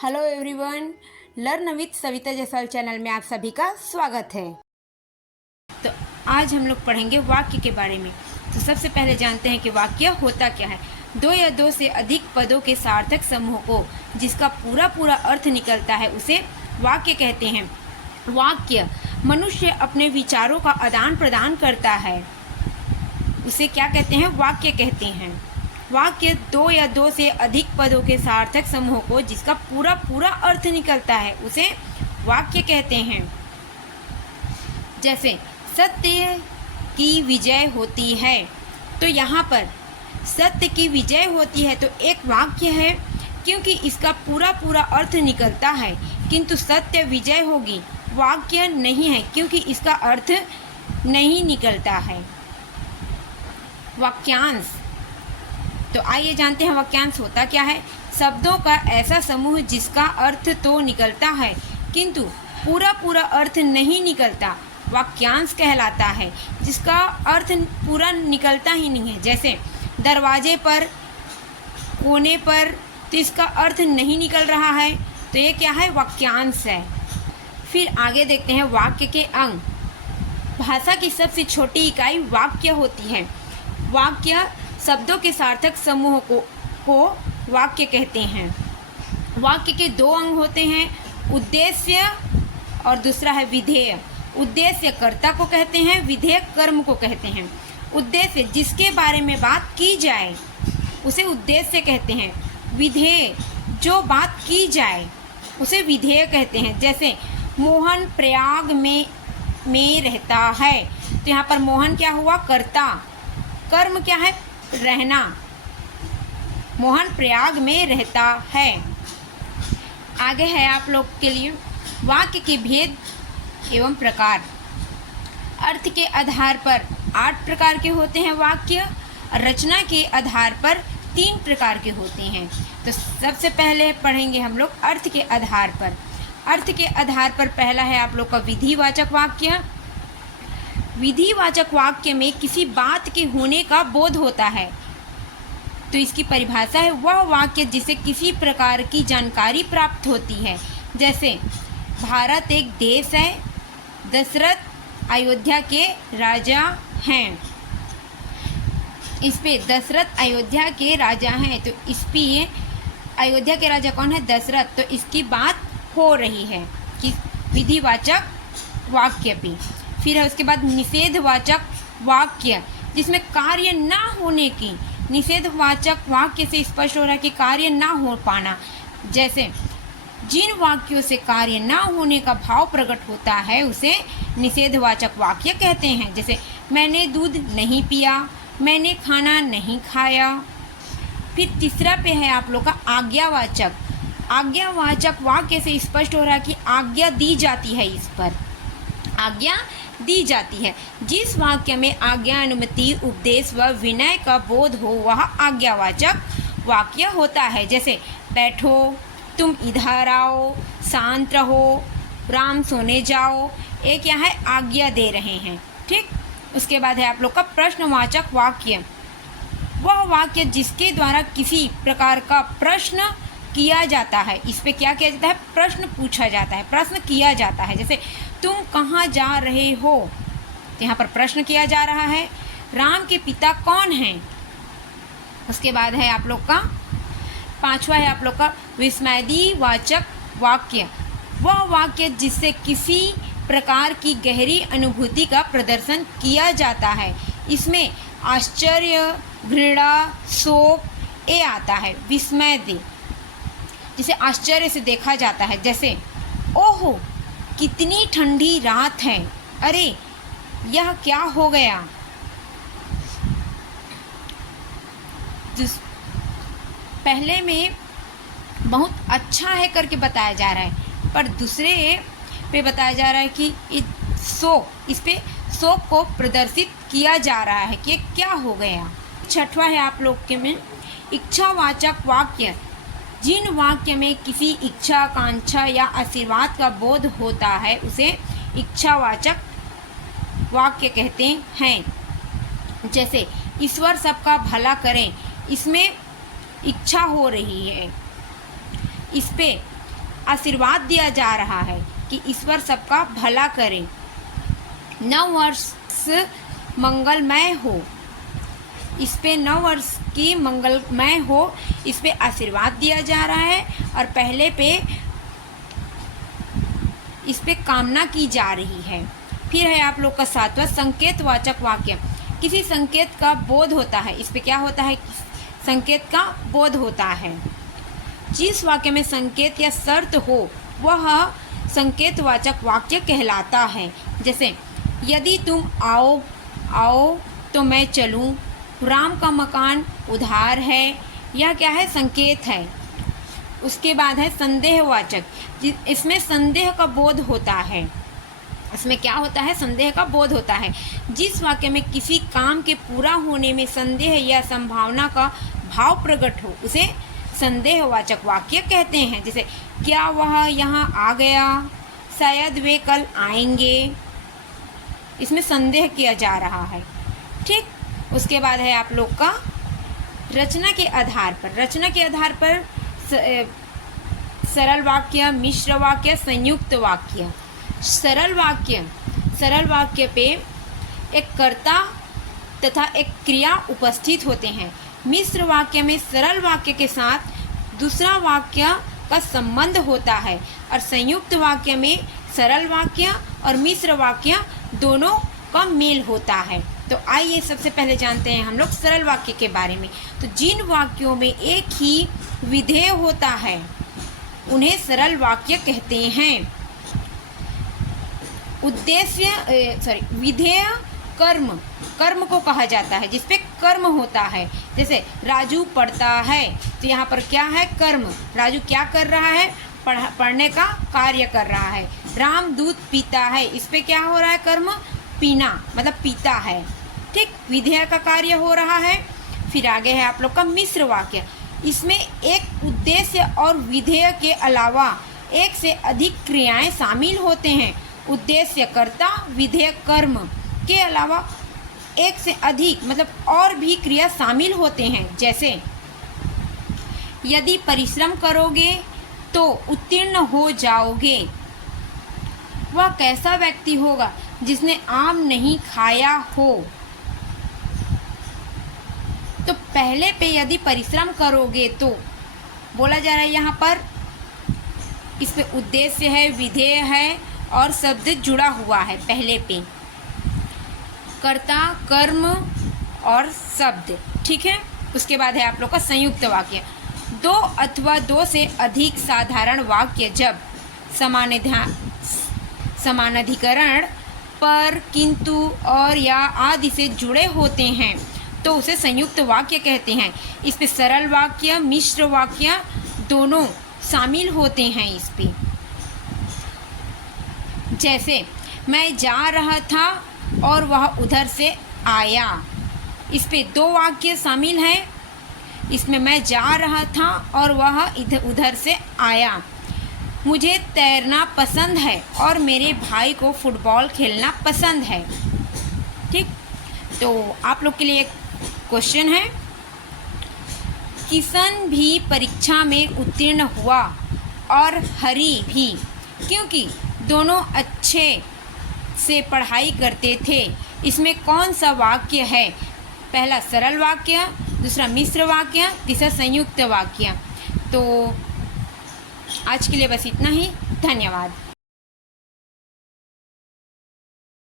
Hello everyone, learn with Savita Jaiswal channel में आप सभी का स्वागत है। तो आज हम लोग पढ़ेंगे वाक्य के बारे में। तो सबसे पहले जानते हैं कि वाक्य होता क्या है। दो या दो से अधिक पदों के सार्थक समूह को जिसका पूरा पूरा अर्थ निकलता है उसे वाक्य कहते हैं। वाक्य मनुष्य अपने विचारों का आदान प्रदान करता है, उसे क्या कहते हैं? वाक्य कहते हैं। वाक्य दो या दो से अधिक पदों के सार्थक समूह को जिसका पूरा पूरा अर्थ निकलता है उसे वाक्य कहते हैं। जैसे सत्य की विजय होती है, तो यहाँ पर सत्य की विजय होती है तो एक वाक्य है, क्योंकि इसका पूरा पूरा अर्थ निकलता है। किंतु सत्य विजय होगी वाक्य नहीं है, क्योंकि इसका अर्थ नहीं निकलता है। वाक्यांश, तो आइए जानते हैं वाक्यांश होता क्या है। शब्दों का ऐसा समूह जिसका अर्थ तो निकलता है किंतु पूरा पूरा अर्थ नहीं निकलता, वाक्यांश कहलाता है। जिसका अर्थ पूरा निकलता ही नहीं है, जैसे दरवाजे पर, कोने पर, तो इसका अर्थ नहीं निकल रहा है, तो ये क्या है? वाक्यांश है। फिर आगे देखते हैं वाक्य के अंग। भाषा की सबसे छोटी इकाई वाक्य होती है। वाक्य शब्दों के सार्थक समूह को वाक्य कहते हैं। वाक्य के दो अंग होते हैं, उद्देश्य और दूसरा है विधेय। उद्देश्य कर्ता को कहते हैं, विधेय कर्म को कहते हैं। उद्देश्य जिसके बारे में बात की जाए उसे उद्देश्य कहते हैं। विधेय जो बात की जाए उसे विधेय कहते हैं। जैसे मोहन प्रयाग में रहता है, तो यहाँ पर मोहन क्या हुआ? कर्ता। कर्म क्या है? रहना। मोहन प्रयाग में रहता है। आगे है आप लोग के लिए वाक्य के भेद एवं प्रकार। अर्थ के आधार पर 8 प्रकार के होते हैं वाक्य, रचना के आधार पर 3 प्रकार के होते हैं। तो सबसे पहले पढ़ेंगे हम लोग अर्थ के आधार पर। अर्थ के आधार पर पहला है आप लोग का विधिवाचक वाक्य। विधिवाचक वाक्य में किसी बात के होने का बोध होता है, तो इसकी परिभाषा है वह वाक्य जिसे किसी प्रकार की जानकारी प्राप्त होती है। जैसे भारत एक देश है, दशरथ अयोध्या के राजा हैं। इस पे दशरथ अयोध्या के राजा हैं, तो इस पे अयोध्या के राजा कौन है? दशरथ। तो इसकी बात हो रही है कि विधिवाचक वाक्य पे। फिर है उसके बाद निषेधवाचक वाक्य, जिसमें कार्य ना होने की, निषेधवाचक वाक्य से स्पष्ट हो रहा है कि कार्य ना हो पाना। जैसे जिन वाक्यों से कार्य ना होने का भाव प्रकट होता है उसे निषेधवाचक वाक्य कहते हैं। जैसे मैंने दूध नहीं पिया, मैंने खाना नहीं खाया। फिर तीसरा पे है आप लोग का आज्ञावाचक। आज्ञावाचक वाक्य से स्पष्ट हो रहा है कि आज्ञा दी जाती है, इस पर आज्ञा दी जाती है। जिस वाक्य में आज्ञा, अनुमति, उपदेश व विनय का बोध हो वह आज्ञावाचक वाक्य होता है। जैसे बैठो, तुम इधर आओ, शांत रहो, राम सोने जाओ, ये क्या है? आज्ञा दे रहे हैं। ठीक। उसके बाद है आप लोग का प्रश्नवाचक वाक्य। वह वाक्य जिसके द्वारा किसी प्रकार का प्रश्न किया जाता है। इस पे क्या किया जाता है? प्रश्न पूछा जाता है, प्रश्न किया जाता है। जैसे तुम कहाँ जा रहे हो, तो यहाँ पर प्रश्न किया जा रहा है। राम के पिता कौन हैं? उसके बाद है आप लोग का पांचवा है आप लोग का विस्मयवाचक वाक्य। वह वाक्य जिससे किसी प्रकार की गहरी अनुभूति का प्रदर्शन किया जाता है। इसमें आश्चर्य, घृणा, शोक ये आता है। विस्मय जिसे आश्चर्य से देखा जाता है। जैसे ओहो कितनी ठंडी रात है, अरे यह क्या हो गया। पहले में बहुत अच्छा है करके बताया जा रहा है, पर दूसरे पे बताया जा रहा है कि शोक, इस पे शोक को प्रदर्शित किया जा रहा है कि क्या हो गया। छठवा है आप लोग के में इच्छावाचक वाक्य। जिन वाक्य में किसी इच्छा, आकांक्षा या आशीर्वाद का बोध होता है उसे इच्छावाचक वाक्य कहते हैं। जैसे ईश्वर सबका भला करें, इसमें इच्छा हो रही है। इस पे आशीर्वाद दिया जा रहा है कि ईश्वर सबका भला करे, नव वर्ष मंगलमय हो, इस पे नव वर्ष की मंगलमय हो, इस पे आशीर्वाद दिया जा रहा है। और पहले पे इस पे कामना की जा रही है। फिर है आप लोग का 7वां संकेतवाचक वाक्य। किसी संकेत का बोध होता है, इस पे क्या होता है, संकेत का बोध होता है। जिस वाक्य में संकेत या शर्त हो वह संकेतवाचक वाक्य कहलाता है। जैसे यदि तुम आओ तो मैं चलूं, राम का मकान उधार है, यह क्या है, संकेत है। उसके बाद है संदेहवाचक, इसमें संदेह का बोध होता है। इसमें क्या होता है, संदेह का बोध होता है। जिस वाक्य में किसी काम के पूरा होने में संदेह या संभावना का भाव प्रकट हो उसे संदेहवाचक वाक्य कहते हैं। जैसे क्या वह यहाँ आ गया, शायद वे कल आएंगे, इसमें संदेह किया जा रहा है। ठीक, उसके बाद है आप लोग का रचना के आधार पर। रचना के आधार पर सरल वाक्य, मिश्र वाक्य, संयुक्त वाक्य। सरल वाक्य पे एक कर्ता तथा एक क्रिया उपस्थित होते हैं। मिश्र वाक्य में सरल वाक्य के साथ दूसरा वाक्य का संबंध होता है और संयुक्त वाक्य में सरल वाक्य और मिश्र वाक्य दोनों का मेल होता है। तो आइए सबसे पहले जानते हैं हम लोग सरल वाक्य के बारे में। तो जिन वाक्यों में एक ही विधेय होता है उन्हें सरल वाक्य कहते हैं। विधेय कर्म को कहा जाता है जिसपे कर्म होता है। जैसे राजू पढ़ता है, तो यहाँ पर क्या है, कर्म। राजू क्या कर रहा है, पढ़ने का कार्य कर रहा है। राम दूध पीता है, इस पे क्या हो रहा है, कर्म, पीना, मतलब पीता है। ठीक, विधेय का कार्य हो रहा है। फिर आगे है आप लोग का मिश्र वाक्य। इसमें एक उद्देश्य और विधेय के अलावा एक से अधिक क्रियाएं शामिल होते हैं। उद्देश्य कर्ता, विधेय कर्म के अलावा एक से अधिक मतलब और भी क्रिया शामिल होते हैं। जैसे यदि परिश्रम करोगे तो उत्तीर्ण हो जाओगे। वह कैसा व्यक्ति होगा जिसने आम नहीं खाया हो। तो पहले पे यदि परिश्रम करोगे तो बोला जा रहा है, यहाँ पर इस पे उद्देश्य है, विधेय है और शब्द जुड़ा हुआ है। पहले पे कर्ता, कर्म और शब्द, ठीक है। उसके बाद है आप लोग का संयुक्त वाक्य। दो अथवा दो से अधिक साधारण वाक्य जब समानाधिकरण पर, किंतु और या आदि से जुड़े होते हैं तो उसे संयुक्त वाक्य कहते हैं। इस पे सरल वाक्य, मिश्र वाक्य दोनों शामिल होते हैं इस पे। जैसे मैं जा रहा था और वह उधर से आया, इस पे दो वाक्य शामिल हैं। इसमें मैं जा रहा था और वह उधर से आया। मुझे तैरना पसंद है और मेरे भाई को फुटबॉल खेलना पसंद है। ठीक, तो आप लोग के लिए एक क्वेश्चन है, किशन भी परीक्षा में उत्तीर्ण हुआ और हरी भी, क्योंकि दोनों अच्छे से पढ़ाई करते थे। इसमें कौन सा वाक्य है? पहला सरल वाक्य, दूसरा मिश्र वाक्य, तीसरा संयुक्त वाक्य। तो आज के लिए बस इतना ही। धन्यवाद।